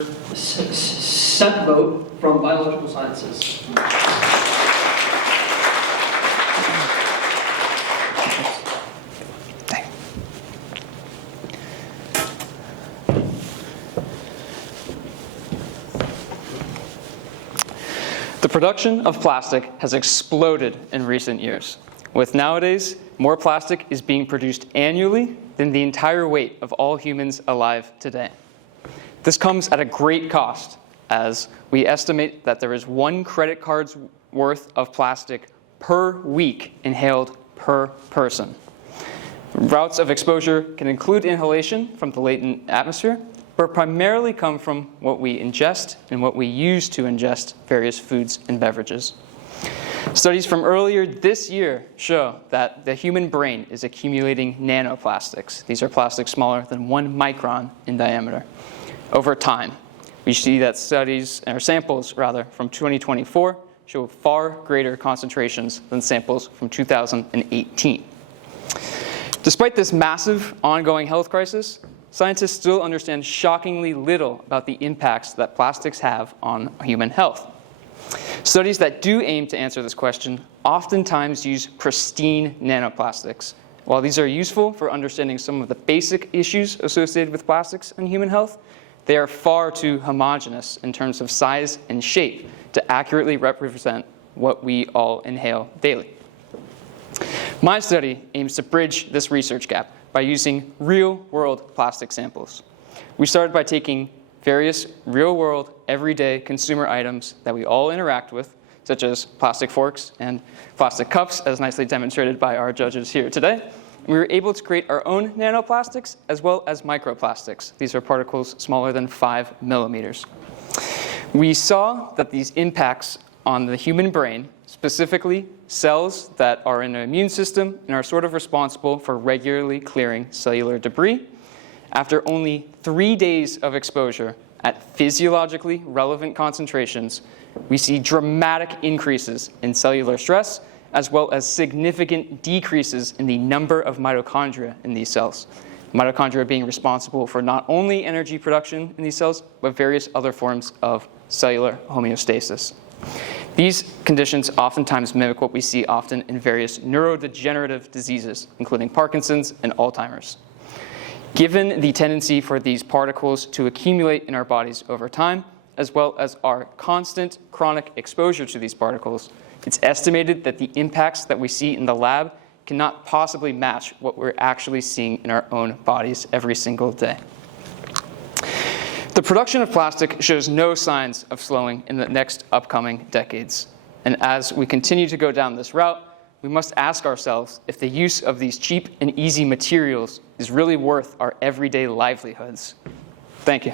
Seth Vogt from Biological Sciences. The production of plastic has exploded in recent years, with nowadays more plastic is being produced annually than the entire weight of all humans alive today. This comes at a great cost, as we estimate that there is 1 credit card's worth of plastic per week inhaled per person. Routes of exposure can include inhalation from the latent atmosphere, but primarily come from what we ingest and what we use to ingest various foods and beverages. Studies from earlier this year show that the human brain is accumulating nanoplastics. These are plastics smaller than 1 micron in diameter. Over time, we see that samples from 2024 show far greater concentrations than samples from 2018. Despite this massive ongoing health crisis, scientists still understand shockingly little about the impacts that plastics have on human health. Studies that do aim to answer this question oftentimes use pristine nanoplastics. While these are useful for understanding some of the basic issues associated with plastics and human health, they are far too homogeneous in terms of size and shape to accurately represent what we all inhale daily. My study aims to bridge this research gap by using real-world plastic samples. We started by taking various real-world, everyday consumer items that we all interact with, such as plastic forks and plastic cups, as nicely demonstrated by our judges here today. We were able to create our own nanoplastics as well as microplastics. These are particles smaller than 5 millimeters. We saw that these impacts on the human brain, specifically cells that are in the immune system and are sort of responsible for regularly clearing cellular debris, after only 3 days of exposure at physiologically relevant concentrations, we see dramatic increases in cellular stress, as well as significant decreases in the number of mitochondria in these cells. Mitochondria being responsible for not only energy production in these cells, but various other forms of cellular homeostasis. These conditions oftentimes mimic what we see often in various neurodegenerative diseases, including Parkinson's and Alzheimer's. Given the tendency for these particles to accumulate in our bodies over time, as well as our constant chronic exposure to these particles, it's estimated that the impacts that we see in the lab cannot possibly match what we're actually seeing in our own bodies every single day. The production of plastic shows no signs of slowing in the next upcoming decades. And as we continue to go down this route, we must ask ourselves if the use of these cheap and easy materials is really worth our everyday livelihoods. Thank you.